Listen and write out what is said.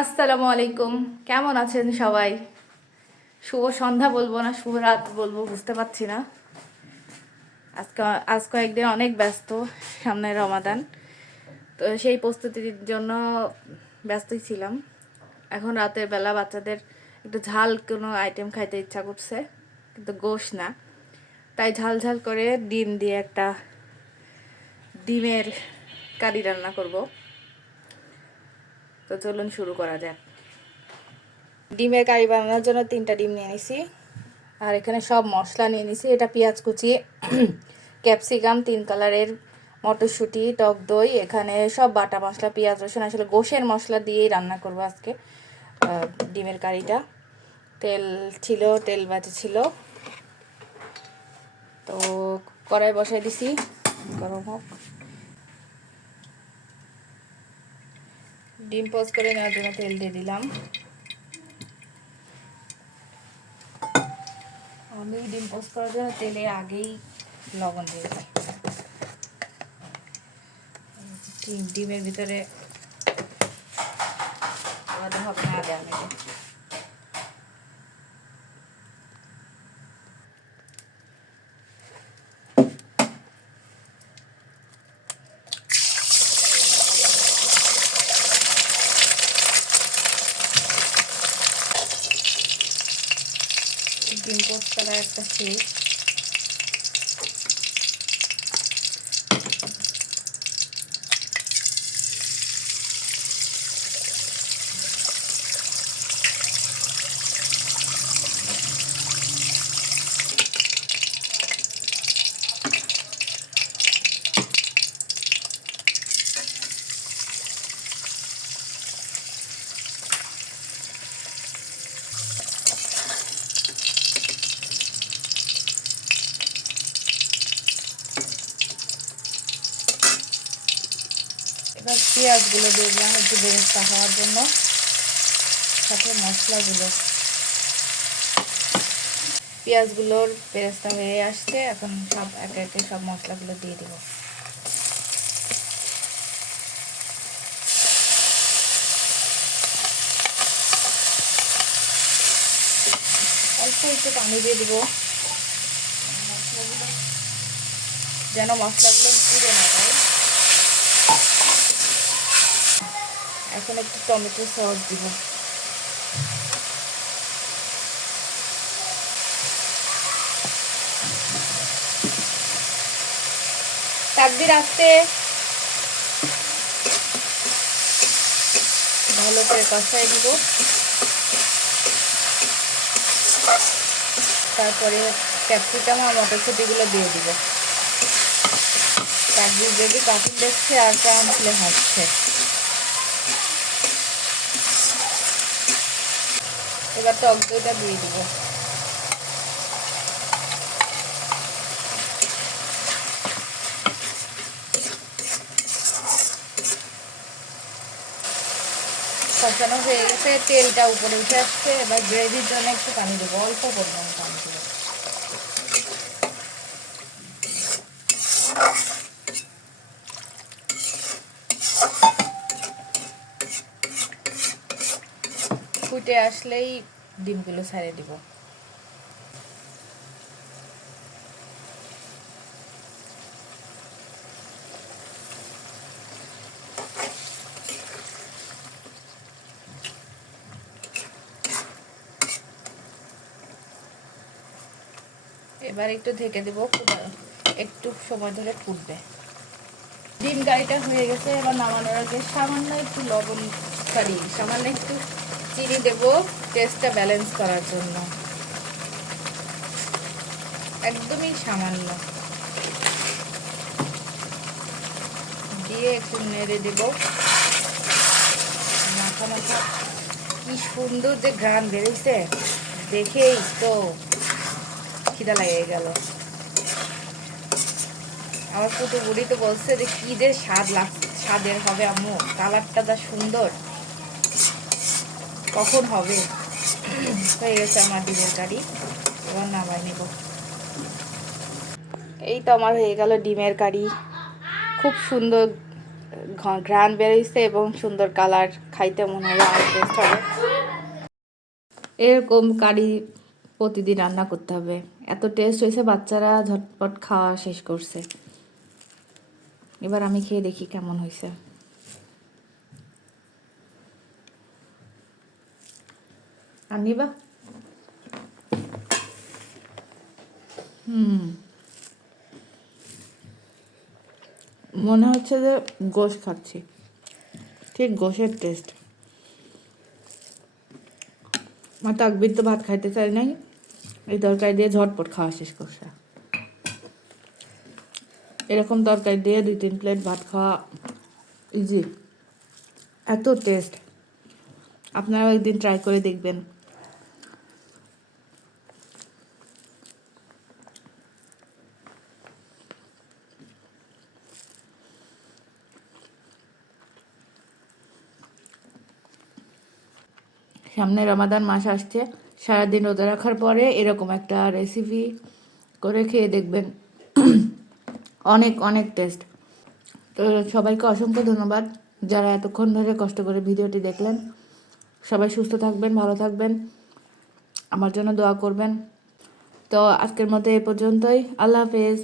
আসসালামু আলাইকুম। কেমন আছেন সবাই? শুভ সন্ধ্যা বলবো না শুভ রাত বলবো বুঝতে পারছি না। আজকে আজ কয়েকদিন অনেক ব্যস্ত, সামনে রমাদান, তো সেই প্রস্তুতির জন্য ব্যস্তই ছিলাম। এখন রাতের বেলা বাচ্চাদের একটু ঝাল কোনো আইটেম খাইতে ইচ্ছা করছে, কিন্তু গোশ না, তাই ঝাল ঝাল করে ডিম দিয়ে একটা ডিমের কারি রান্না করব। তো চলুন শুরু করা যাক। ডিমের কারি বানানোর জন্য 3টা ডিম নিয়ে নিছি, আর এখানে সব মশলা নিয়ে নিছি। এটা পেঁয়াজ কুচি, ক্যাপসিকাম 3 কালারের, মটরশুঁটি, টক দই, এখানে সব বাটা মশলা, পেঁয়াজ রসুন, আসলে গোশের মশলা দিয়েই রান্না করব আজকে ডিমের কারিটা। তেল ছিল, তেল বাটি ছিল, তো কড়াই বসাই দিছি, গরম হোক। ডিম পোস্ট করে নেওয়ার জন্য তেল দিয়ে দিলাম। আমি ডিম পোস্ট করার জন্য তেলে আগেই লবণ দিয়ে দিই। ডিমের ভিতরে আলাদা হবে না, আগে আমি ডিম পোস্ট করা একটা শেষ। এবার পেঁয়াজগুলো দিয়ে দিলাম একটু বেরেস্তা হওয়ার জন্য, সাথে মশলাগুলো। পেঁয়াজগুলোর বেরেস্তা হয়ে আসছে, এখন সব একে একে সব মশলাগুলো দিয়ে দিব। অল্প একটু পানি দিয়ে দিব যেন মশলাগুলো পুড়ে না যায়। এখন একটু টমেটো সস দিব। তাকবির আসতে ভালো করে কষাই দিব। তারপরে ক্যাপসিকাম আর মটরশুঁটিগুলো দিয়ে দিব। তাকবির বেবি কার্টুন দেখছে আর কারণ খুলে হাসছে। এবার টক দইটা দিয়ে দিব। কষানো হয়ে গেছে, তেলটা উপরে উঠে আসছে। এবার গ্রেভির জন্য একটু পানি দেবো, অল্প পরিমাণ পানি দেবো। ফুটে আসলেই ডিমগুলো ছাড়িয়ে দিব। এবার একটু ঢেকে দেবো, একটু সময় ধরে ফুটবে। ডিম কারিটা হয়ে গেছে। এবার নামানোর আগে সামান্য একটু লবণ, সামান্য একটু চিনি দেব টেস্টটা ব্যালেন্স করার জন্য, একদমই সামান্য দিয়ে একটু নেড়ে দেব। মাখা মাখা কি সুন্দর যে ঘ্রাণ বেরিয়েছে, দেখেই তো খিদা লেগে গেল। আমার পুটু বুড়ি তো বলছে যে কি যে স্বাদের হবে আম্মু, কালারটা যা সুন্দর, কখন হবে। হয়ে গেছে আমার ডিমের কারি, এবার নামাই নেব। এই তো আমার হয়ে গেল ডিমের কারি। খুব সুন্দর ঘ্রাণ বেরিয়েছে এবং সুন্দর কালার, খাইতে মনে হয় অনেক টেস্ট হবে। এরকম কারি প্রতিদিন রান্না করতে হবে। এত টেস্ট হয়েছে, বাচ্চারা ঝটপট খাওয়া শেষ করছে। এবার আমি খেয়ে দেখি কেমন হয়েছে। আনিবা মনে হচ্ছে যে গোশ খাচ্ছি, ঠিক গোশের টেস্ট। আমার তাকবির তো ভাত খাইতে চাই নাই, এই তরকারি দিয়ে ঝটপট খাওয়া শেষ করছে। এরকম তরকারি দিয়ে 2-3 প্লেট ভাত খাওয়া ইজি, এত টেস্ট। আপনারাও একদিন ট্রাই করে দেখবেন। সামনে রমাদান মাস আসছে, সারাদিন রোজা রাখার পরে এরকম একটা রেসিপি করে খেয়ে দেখবেন, অনেক অনেক টেস্ট। তো সবাইকে অসংখ্য ধন্যবাদ যারা এতক্ষণ ধরে কষ্ট করে ভিডিওটি দেখলেন। সবাই সুস্থ থাকবেন, ভালো থাকবেন, আমার জন্য দোয়া করবেন। তো আজকের মতো এই পর্যন্তই। আল্লাহ হাফেজ।